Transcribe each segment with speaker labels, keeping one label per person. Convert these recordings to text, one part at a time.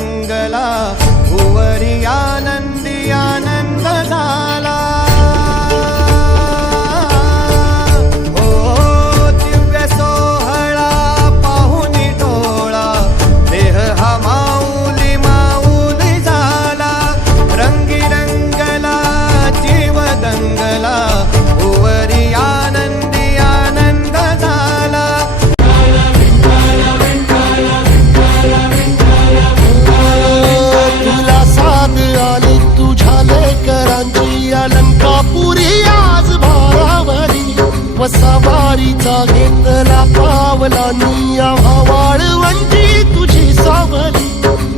Speaker 1: मंगला भुवरी आनंदी आनंद झाला. तिचा घेतला पावला निया वाळवंटी तुझी सावली.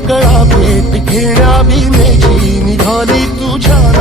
Speaker 1: कळा भेट घेण्या भीमेची निघाली तुझ्या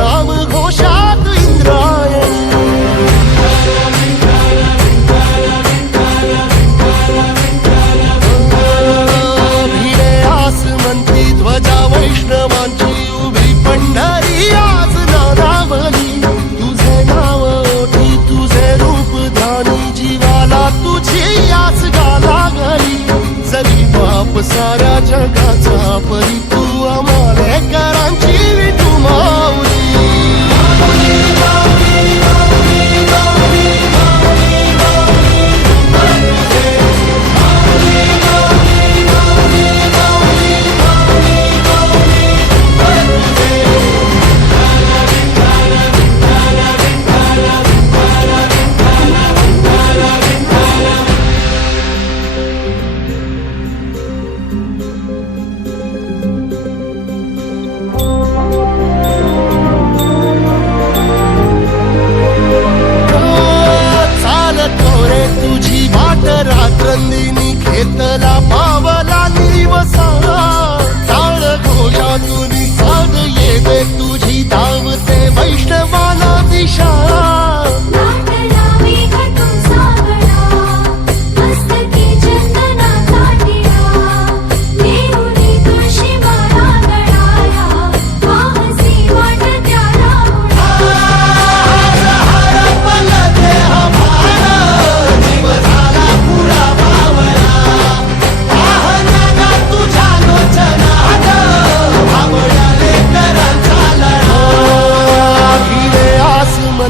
Speaker 1: घेतला